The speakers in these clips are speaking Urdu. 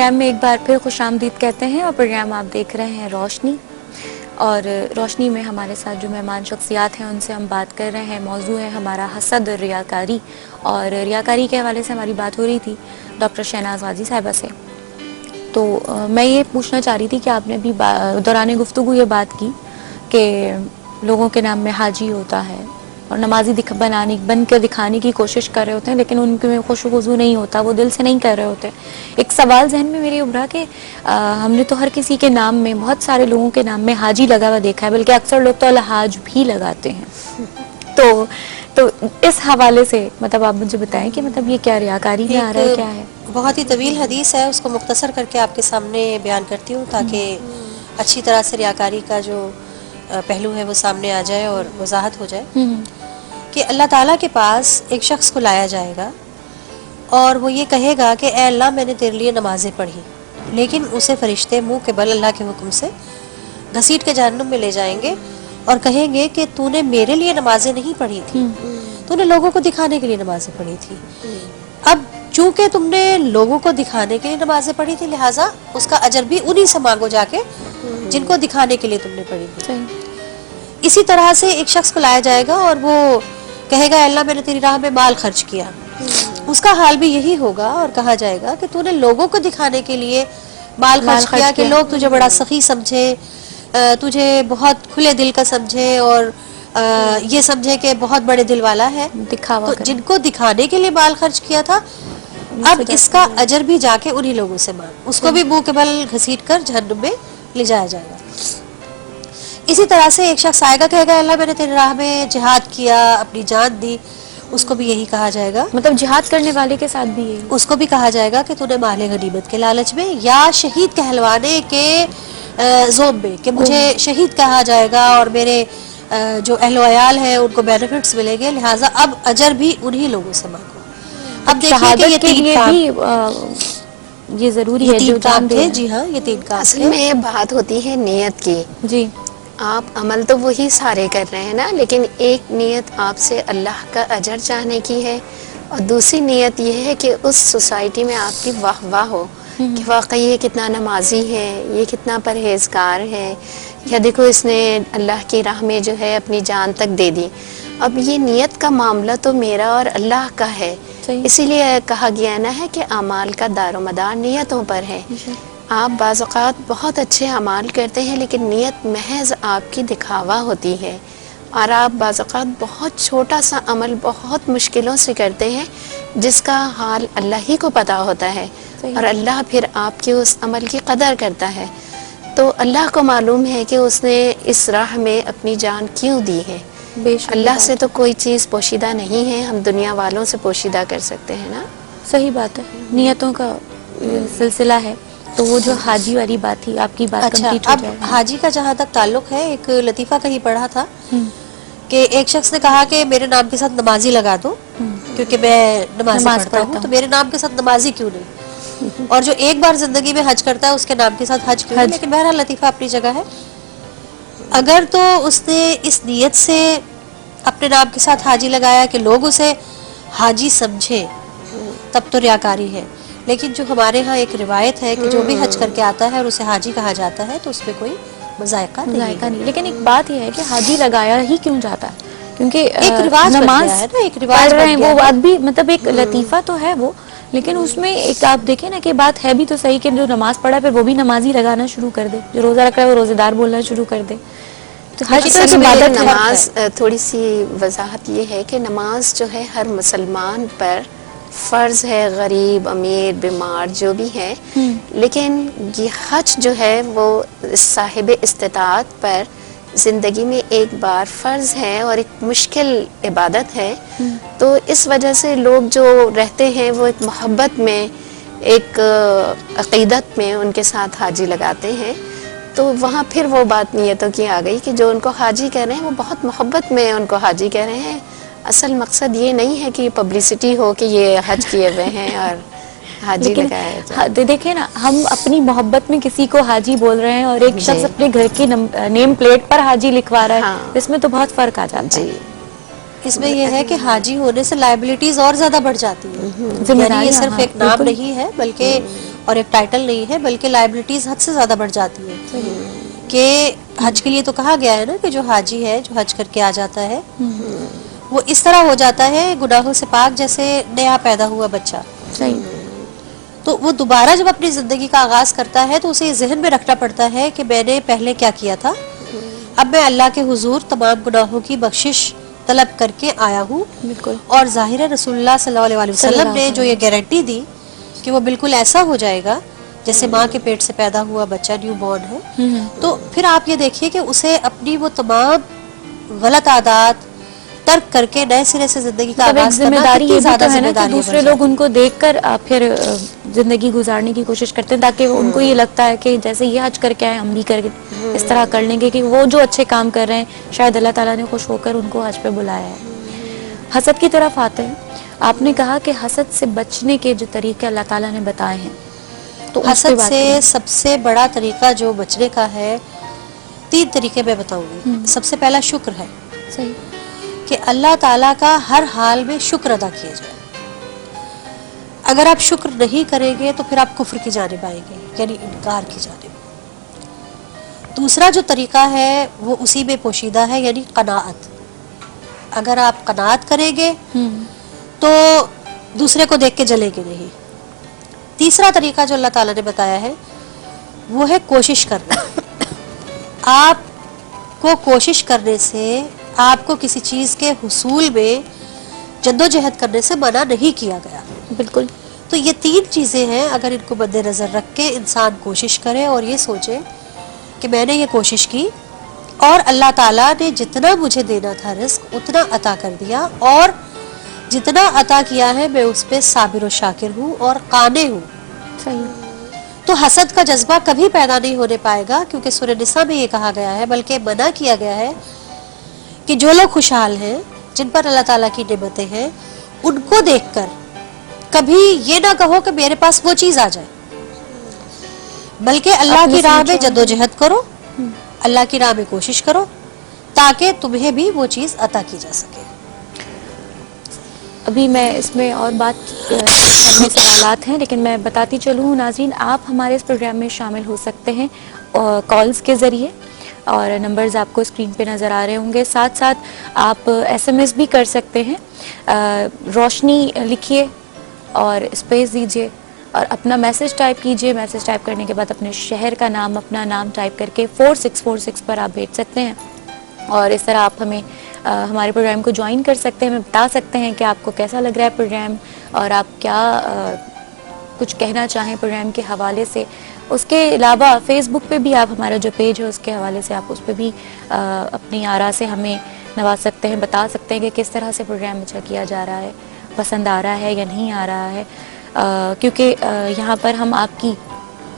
پروگرام میں ایک بار پھر خوش آمدید کہتے ہیں، اور پروگرام آپ دیکھ رہے ہیں روشنی، اور روشنی میں ہمارے ساتھ جو مہمان شخصیات ہیں ان سے ہم بات کر رہے ہیں۔ موضوع ہے ہمارا حسد اور ریاکاری، اور ریاکاری کے حوالے سے ہماری بات ہو رہی تھی ڈاکٹر شہناز غازی صاحبہ سے۔ تو میں یہ پوچھنا چاہ رہی تھی کہ آپ نے ابھی دوران گفتگو یہ بات کی کہ لوگوں کے نام میں حاجی ہوتا ہے اور نمازی بن کے دکھانے کی کوشش کر رہے ہوتے ہیں، لیکن ان میں خشوع و خضوع نہیں ہوتا، وہ دل سے نہیں کر رہے ہوتے۔ ایک سوال ذہن میں میرے ابھرا کہ ہم نے تو ہر کسی کے نام میں، بہت سارے لوگوں کے نام میں حاجی لگا ہوا دیکھا ہے، بلکہ اکثر لوگ تو الحاج بھی لگاتے ہیں۔ تو اس حوالے سے مطلب آپ مجھے بتائیں کہ مطلب یہ کیا ریاکاری میں آ رہا ہے، کیا ہے؟ بہت ہی طویل حدیث ہے، اس کو مختصر کر کے آپ کے سامنے بیان کرتی ہوں تاکہ اچھی طرح سے ریاکاری کا جو پہلو ہے وہ سامنے آ جائے اور وضاحت ہو جائے کہ اللہ تعالیٰ کے پاس ایک شخص کو لایا جائے گا اور وہ یہ کہے گا کہ اے اللہ میں نے تیرے لیے نمازیں پڑھی، لیکن اسے فرشتے منہ کے بل اللہ کے حکم سے گھسیٹ کے جہنم میں لے جائیں گے اور کہیں گے کہ تو نے میرے لیے نمازیں نہیں پڑھی تھی، تو نے لوگوں کو دکھانے کے لیے نمازیں پڑھی تھی۔ اب چونکہ تم نے لوگوں کو دکھانے کے لیے نمازیں پڑھی تھی، لہٰذا اس کا اجر بھی انہی سے مانگو جا کے جن کو دکھانے کے لیے تم نے پڑھی تھی۔ اسی طرح سے ایک شخص کو لایا جائے گا اور وہ کہے گا اے اللہ میں نے تیری راہ میں مال خرچ کیا، اس کا حال بھی یہی ہوگا اور کہا جائے گا کہ تو نے لوگوں کو دکھانے کے لیے مال خرچ کیا کہ لوگ تجھے بڑا سخی سمجھے، تجھے بہت کھلے دل کا سمجھے اور یہ سمجھے کہ بہت بڑے دل والا ہے۔ تو جن کو دکھانے کے لیے مال خرچ کیا تھا، اب اس کا اجر بھی جا کے انہی لوگوں سے مانگ، اس کو بھی منہ کے بل گھسیٹ کر جہنم میں لے جایا جائے گا۔ اسی طرح سے ایک شخص آئے گا کہے گا اللہ میں نے تیری راہ میں جہاد کیا، اپنی جان دی، اس کو بھی یہی کہا جائے گا، مطلب جہاد کرنے والے کے ساتھ بھی یہی، اس کو بھی کہا جائے گا کہ تو نے مال غنیمت کے لالچ میں یا شہید کہلوانے کے ذوق میں کہ مجھے شہید کہا جائے گا اور میرے جو اہل و عیال ہیں ان کو بینیفٹس ملیں گے، لہٰذا اب اجر بھی انہی لوگوں سے مانگو۔ اب دیکھیے کہ یہ تین کام یہ ضروری ہے، تین کام تھے، جی ہاں یہ تین کام اصل میں یہ بات ہوتی ہے نیت کی۔ جی آپ عمل تو وہی سارے کر رہے ہیں نا، لیکن ایک نیت آپ سے اللہ کا اجر چاہنے کی ہے، اور دوسری نیت یہ ہے کہ اس سوسائٹی میں آپ کی واہ واہ ہو کہ واقعی یہ کتنا نمازی ہے، یہ کتنا پرہیزگار ہے، یا دیکھو اس نے اللہ کی راہ میں جو ہے اپنی جان تک دے دی۔ اب یہ نیت کا معاملہ تو میرا اور اللہ کا ہے، اسی لیے کہا گیا نا ہے کہ اعمال کا دار و مدار نیتوں پر ہے۔ آپ بعض اوقات بہت اچھے اعمال کرتے ہیں لیکن نیت محض آپ کی دکھاوا ہوتی ہے، اور آپ بعض اوقات بہت چھوٹا سا عمل بہت مشکلوں سے کرتے ہیں جس کا حال اللہ ہی کو پتہ ہوتا ہے، اور اللہ پھر آپ کے اس عمل کی قدر کرتا ہے۔ تو اللہ کو معلوم ہے کہ اس نے اس راہ میں اپنی جان کیوں دی ہے۔ اللہ سے تو کوئی چیز پوشیدہ نہیں ہے، ہم دنیا والوں سے پوشیدہ کر سکتے ہیں نا۔ صحیح بات ہے، نیتوں کا سلسلہ ہے۔ تو وہ جو حاجی والی بات تھی، آپ کی بات کمپلیٹ ہو جائے۔ اب حاجی کا جہاں تک تعلق ہے، ایک لطیفہ کہیں پڑھا تھا کہ ایک شخص نے کہا کہ میرے نام کے ساتھ نمازی لگا دو کیونکہ میں نمازیں پڑھتا ہوں، تو میرے نام کے ساتھ نمازی کیوں نہیں؟ اور جو ایک بار زندگی میں حج کرتا ہے اس کے نام کے ساتھ حج کیوں نہیں؟ لیکن بہرحال لطیفہ اپنی جگہ ہے۔ اگر تو اس نے اس نیت سے اپنے نام کے ساتھ حاجی لگایا کہ لوگ اسے حاجی سمجھے، تب تو ریاکاری ہے۔ لیکن جو ہمارے ہاں ایک روایت ہے کہ جو بھی حج کر کے آتا ہے اور اسے حاجی کہا جاتا ہے تو اس میں کوئی مذائقہ نہیں۔ لیکن ایک بات یہ ہے کہ حاجی لگایا ہی کیوں جاتا ہے؟ کیونکہ ایک رواج نماز ہے نا، ایک رواج پڑھ رہے ہیں، وہ بات بھی مطلب ایک لطیفہ تو ہے وہ، لیکن اس میں ایک آپ دیکھیں نا کہ بات ہے بھی تو صحیح کہ جو نماز پڑھا پھر وہ بھی نمازی لگانا شروع کر دے، جو روزہ رکھ رہا ہے وہ روزے دار بولنا شروع کر دے۔ تو ہر اصل میں نماز تھوڑی سی وضاحت یہ ہے کہ نماز جو ہے ہر مسلمان پر فرض ہے، غریب امیر بیمار جو بھی ہے، لیکن یہ حج جو ہے وہ صاحب استطاعت پر زندگی میں ایک بار فرض ہے اور ایک مشکل عبادت ہے۔ تو اس وجہ سے لوگ جو رہتے ہیں وہ ایک محبت میں، ایک عقیدت میں ان کے ساتھ حاجی لگاتے ہیں، تو وہاں پھر وہ بات نیتوں کی آ گئی کہ جو ان کو حاجی کہہ رہے ہیں وہ بہت محبت میں ان کو حاجی کہہ رہے ہیں۔ اصل مقصد یہ نہیں ہے کہ پبلسٹی ہو کہ یہ حج کیے ہوئے ہیں اور حاجی لگایا جائے۔ دیکھیں نا، ہم اپنی محبت میں کسی کو حاجی بول رہے ہیں اور ایک شخص اپنے گھر کی نیم پلیٹ پر حاجی لکھوا رہا ہے، اس میں تو بہت فرق آ جاتا ہے۔ اس میں یہ ہے کہ حاجی ہونے سے لائبلٹیز اور زیادہ بڑھ جاتی ہیں، یعنی یہ صرف ایک نام نہیں ہے بلکہ اور ایک ٹائٹل نہیں ہے، بلکہ لائبلٹیز حد سے زیادہ بڑھ جاتی ہیں کہ حج کے لیے تو کہا گیا ہے نا کہ جو حاجی ہے جو حج کر کے آ جاتا ہے وہ اس طرح ہو جاتا ہے گناہوں سے پاک جیسے نیا پیدا ہوا بچہ. تو وہ دوبارہ جب اپنی زندگی کا آغاز کرتا ہے تو اسے یہ ذہن میں رکھنا پڑتا ہے کہ میں نے پہلے کیا کیا تھا، اب میں اللہ کے حضور تمام گناہوں کی بخشش طلب کر کے آیا ہوں. بالکل. اور ظاہر رسول اللہ صلی اللہ علیہ وسلم نے جو یہ گارنٹی دی کہ وہ بالکل ایسا ہو جائے گا جیسے ماں کے پیٹ سے پیدا ہوا بچہ نیو بورن ہے، تو پھر آپ یہ دیکھیے کہ اسے اپنی وہ تمام غلط عادات ترک کر کے نئے سرے سے زندگی کا آغاز ذمہ کرنا داری کتنی یہ بھی زیادہ تو ہے ذمہ نا کہ داری دوسرے لوگ ان کو دیکھ کر پھر زندگی گزارنے کی کوشش کرتے ہیں تاکہ ان کو یہ لگتا ہے کہ جیسے یہ حج کر کے آئے ہم بھی کر اس طرح کر لیں گے کہ وہ جو اچھے کام کر رہے ہیں شاید اللہ تعالیٰ نے خوش ہو کر ان کو حج پہ بلایا ہے. حسد کی طرف آتے ہیں. آپ نے کہا کہ حسد سے بچنے کے جو طریقے اللہ تعالیٰ نے بتائے ہیں تو حسد سے سب سے بڑا طریقہ جو بچنے کا ہے 3 طریقے میں بتاؤں گی. سب سے پہلا شکر ہے. صحیح. کہ اللہ تعالیٰ کا ہر حال میں شکر ادا کیا جائے. اگر آپ شکر نہیں کریں گے تو پھر آپ کفر کی جانب آئیں گے، یعنی انکار کی جانب. دوسرا جو طریقہ ہے وہ اسی میں پوشیدہ ہے، یعنی قناعت. اگر آپ قناعت کریں گے تو دوسرے کو دیکھ کے جلیں گے نہیں. تیسرا طریقہ جو اللہ تعالیٰ نے بتایا ہے وہ ہے کوشش کرنا. آپ کو کوشش کرنے سے، آپ کو کسی چیز کے حصول میں جدوجہد کرنے سے منع نہیں کیا گیا. بالکل. تو یہ 3 چیزیں ہیں، اگر ان کو مد نظر رکھ کے انسان کوشش کرے اور یہ سوچے کہ میں نے یہ کوشش کی اور اللہ تعالیٰ نے جتنا مجھے دینا تھا رزق اتنا عطا کر دیا، اور جتنا عطا کیا ہے میں اس پہ صابر و شاکر ہوں اور قانع ہوں. صحیح. تو حسد کا جذبہ کبھی پیدا نہیں ہونے پائے گا، کیونکہ سورہ نساء میں یہ کہا گیا ہے، بلکہ منع کیا گیا ہے کہ جو لوگ خوشحال ہیں، جن پر اللہ تعالیٰ کی نعمتیں ہیں، ان کو دیکھ کر کبھی یہ نہ کہو کہ میرے پاس وہ چیز آ جائے، بلکہ اللہ کی راہ میں جدوجہد کرو، اللہ کی راہ میں کوشش کرو تاکہ تمہیں بھی وہ چیز عطا کی جا سکے. ابھی میں اس میں اور بات میں سوالات ہیں لیکن میں بتاتی چلوں ناظرین، آپ ہمارے اس پروگرام میں شامل ہو سکتے ہیں کالز کے ذریعے، اور نمبرز آپ کو اسکرین پہ نظر آ رہے ہوں گے. ساتھ ساتھ آپ SMS بھی کر سکتے ہیں. روشنی لکھیے اور اسپیس دیجیے اور اپنا میسج ٹائپ کیجیے. میسج ٹائپ کرنے کے بعد اپنے شہر کا نام، اپنا نام ٹائپ کر کے 4646 پر آپ بھیج سکتے ہیں، اور اس طرح آپ ہمیں ہمارے پروگرام کو جوائن کر سکتے ہیں. ہمیں بتا سکتے ہیں کہ آپ کو کیسا لگ رہا ہے پروگرام اور آپ کیا کچھ کہنا چاہیں پروگرام کے حوالے سے. اس کے علاوہ فیس بک پہ بھی آپ ہمارا جو پیج ہے اس کے حوالے سے آپ اس پہ بھی اپنی آراء سے ہمیں نواز سکتے ہیں، بتا سکتے ہیں کہ کس طرح سے پروگرام اچھا کیا جا رہا ہے، پسند آ رہا ہے یا نہیں آ رہا ہے. کیونکہ یہاں پر ہم آپ کی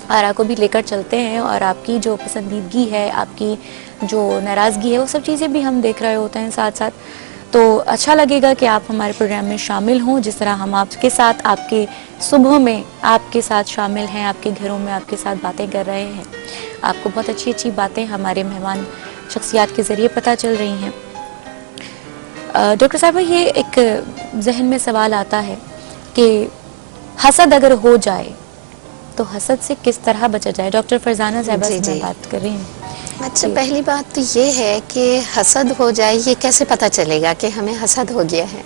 آراء کو بھی لے کر چلتے ہیں، اور آپ کی جو پسندیدگی ہے، آپ کی جو ناراضگی ہے، وہ سب چیزیں بھی ہم دیکھ رہے ہوتے ہیں ساتھ ساتھ. تو اچھا لگے گا کہ آپ ہمارے پروگرام میں شامل ہوں، جس طرح ہم آپ کے ساتھ آپ کے صبح میں آپ کے ساتھ شامل ہیں، آپ کے گھروں میں آپ کے ساتھ باتیں کر رہے ہیں. آپ کو بہت اچھی اچھی باتیں ہمارے مہمان شخصیات کے ذریعے پتہ چل رہی ہیں. ڈاکٹر صاحبہ، یہ ایک ذہن میں سوال آتا ہے کہ حسد اگر ہو جائے تو حسد سے کس طرح بچا جائے؟ ڈاکٹر فرزانہ صاحبہ سے میں بات کر رہی ہوں. اچھا، پہلی بات تو یہ ہے کہ حسد ہو جائے یہ کیسے پتہ چلے گا کہ ہمیں حسد ہو گیا ہے؟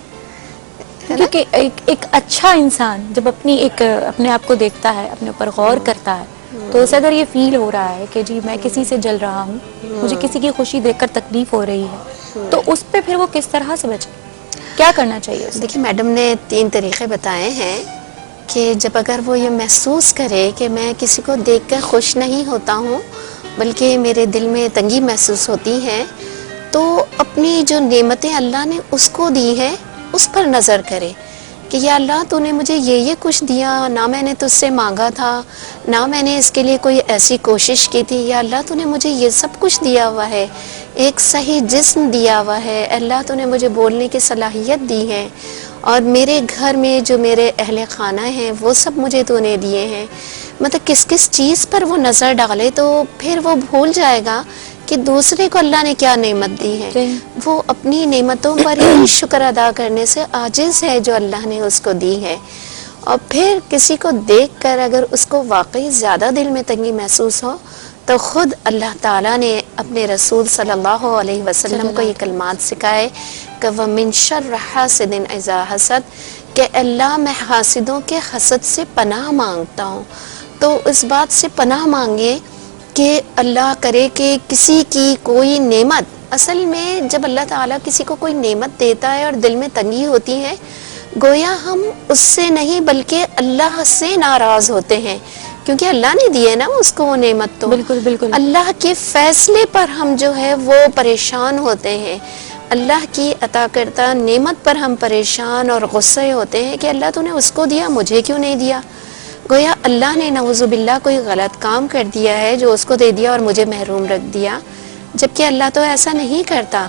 کیونکہ ایک اچھا انسان جب اپنے آپ کو دیکھتا ہے، اپنے اوپر غور کرتا ہے، تو اسے اگر یہ فیل ہو رہا ہے کہ جی میں کسی سے جل رہا ہوں، مجھے کسی کی خوشی دیکھ کر تکلیف ہو رہی ہے، تو اس پہ پھر وہ کس طرح سے بچے، کیا کرنا چاہیے؟ دیکھیں میڈم نے 3 طریقے بتائے ہیں کہ جب اگر وہ یہ محسوس کرے کہ میں کسی کو دیکھ کر خوش نہیں ہوتا ہوں بلکہ میرے دل میں تنگی محسوس ہوتی ہے، تو اپنی جو نعمتیں اللہ نے اس کو دی ہے اس پر نظر کرے کہ یا اللہ تو نے مجھے یہ کچھ دیا، نہ میں نے تجھ سے مانگا تھا، نہ میں نے اس کے لیے کوئی ایسی کوشش کی تھی. یا اللہ تو نے مجھے یہ سب کچھ دیا ہوا ہے، ایک صحیح جسم دیا ہوا ہے، اللہ تو نے مجھے بولنے کی صلاحیت دی ہے، اور میرے گھر میں جو میرے اہل خانہ ہیں وہ سب مجھے تو نے دیے ہیں. مطلب کس چیز پر وہ نظر ڈالے تو پھر وہ بھول جائے گا کہ دوسرے کو اللہ نے کیا نعمت دی ہے. وہ اپنی نعمتوں پر ہی شکر ادا کرنے سے عاجز ہے جو اللہ نے اس کو دی ہے. اور پھر کسی کو دیکھ کر اگر اس کو واقعی زیادہ دل میں تنگی محسوس ہو تو خود اللہ تعالیٰ نے اپنے رسول صلی اللہ علیہ وسلم کو یہ کلمات سکھائے کہ وَمِن شَرِّ حَاسِدٍ إِذَا حَسَدَ، کہ اللہ میں حاسدوں کے حسد سے پناہ مانگتا ہوں. تو اس بات سے پناہ مانگے کہ اللہ کرے کہ کسی کی کوئی نعمت، اصل میں جب اللہ تعالیٰ کسی کو کوئی نعمت دیتا ہے اور دل میں تنگی ہوتی ہے، گویا ہم اس سے نہیں بلکہ اللہ سے ناراض ہوتے ہیں، کیونکہ اللہ نے دی ہے نا اس کو وہ نعمت. تو بالکل بالکل اللہ کے فیصلے پر ہم جو ہے وہ پریشان ہوتے ہیں، اللہ کی عطا کردہ نعمت پر ہم پریشان اور غصے ہوتے ہیں کہ اللہ تو نے اس کو دیا، مجھے کیوں نہیں دیا. گویا اللہ نے نعوذ باللہ کوئی غلط کام کر دیا ہے جو اس کو دے دیا اور مجھے محروم رکھ دیا، جبکہ اللہ تو ایسا نہیں کرتا.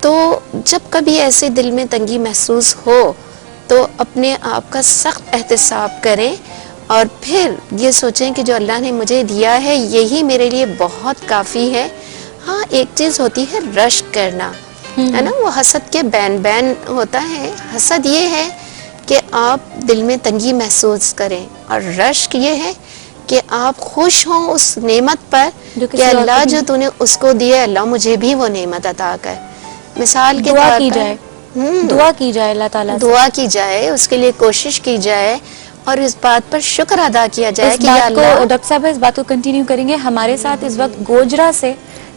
تو جب کبھی ایسے دل میں تنگی محسوس ہو تو اپنے آپ کا سخت احتساب کریں اور پھر یہ سوچیں کہ جو اللہ نے مجھے دیا ہے یہی میرے لیے بہت کافی ہے. ہاں ایک چیز ہوتی ہے رشک کرنا، ہے نا، وہ حسد کے بین بین ہوتا ہے. حسد یہ ہے کہ آپ دل میں تنگی محسوس کریں، اور رشک یہ ہے کہ آپ خوش ہوں اس نعمت پر کہ اللہ جو تو نے اس کو دیا، اللہ مجھے بھی وہ نعمت عطا کر. مثال کے دعا طور کی پر جائے، دعا کی جائے اللہ تعالیٰ سے، دعا کی جائے، اس کے لیے کوشش کی جائے اور اس بات پر شکر ادا کیا جائے اس کہ یا بات کو اللہ. ڈاکٹر صاحب اس بات کو کنٹینیو کریں گے. ہمارے ساتھ اس وقت گوجرا سے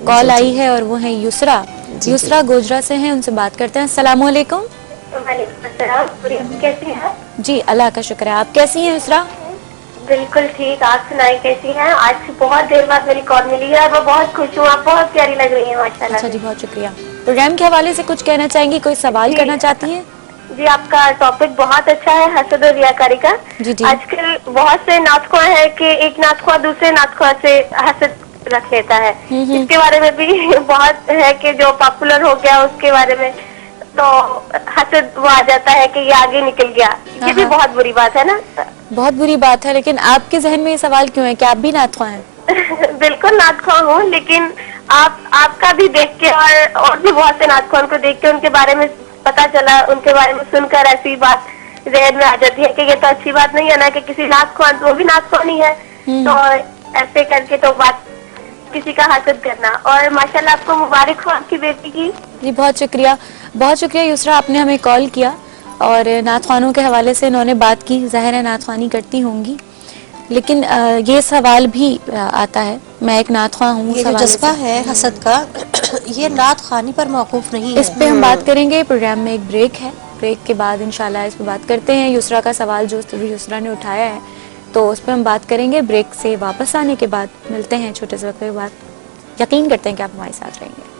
کال آئی ہے اور وہ ہیں یسرا. یسرا گوجرا سے ہیں، ان سے بات کرتے ہیں. السلام علیکم. وعلیکم السلام. کیسی ہیں؟ جی اللہ کا شکر ہے. آپ کیسی ہیں یسرا؟ بالکل ٹھیک. آپ سنائیں کیسی ہیں؟ آج بہت دیر بعد میری کال ملی ہے اور میں بہت خوش ہوں. آپ بہت پیاری لگ رہی ہیں ماشاء اللہ. اچھا جی، بہت شکریہ. پروگرام کے حوالے سے کچھ کہنا چاہیں گی، کوئی سوال کرنا چاہتی ہیں؟ جی آپ کا ٹاپک بہت اچھا ہے، حسد اور ریاکاری کا. جی جی. آج کل بہت سے نعت خواہ ہیں کہ ایک نعت خواہ دوسرے نعت خواہ سے حسد رکھ لیتا ہے. اس کے بارے میں بھی بہت ہے کہ جو پاپولر ہو گیا اس کے بارے میں تو حسد وہ آ جاتا ہے کہ یہ آگے نکل گیا. یہ بھی بہت بری بات ہے نا. بہت بری بات ہے، لیکن آپ کے ذہن میں یہ سوال کیوں ہے کہ آپ بھی نعت خواہ ہیں؟ بالکل نعت خواہ ہوں، لیکن آپ کا بھی دیکھ کے اور بھی بہت سے نعت خواہوں کو دیکھ کے ان کے بارے میں پتا چلا، ان کے بارے میں سن کر ایسی بات ذہن میں آ جاتی ہے کہ یہ تو اچھی بات نہیں ہے نا کہ کسی نعت خواہ وہ بھی نعت خواہ نہیں ہے. تو ایسے کر کے تو بات کسی کا حسد کرنا. اور ماشاءاللہ آپ کو مبارک ہو آپ کی بیٹی کی. جی بہت شکریہ، بہت شکریہ یسرا، آپ نے ہمیں کال کیا اور نعت خوانوں کے حوالے سے انہوں نے بات کی. ظاہر ہے نعت خوانی کرتی ہوں گی، لیکن یہ سوال بھی آتا ہے. میں ایک نعت خواہ ہوں. یہ جو جذبہ ہے حسد کا یہ نعت خوانی پر موقوف نہیں ہے. اس پہ ہم بات کریں گے. پروگرام میں ایک بریک ہے، بریک کے بعد انشاءاللہ اس پہ بات کرتے ہیں. یسرا کا سوال جو یسرا نے اٹھایا ہے تو اس پہ ہم بات کریں گے. بریک سے واپس آنے کے بعد ملتے ہیں چھوٹے سے وقت کے بعد. یقین کرتے ہیں کہ آپ ہمارے ساتھ رہیں گے.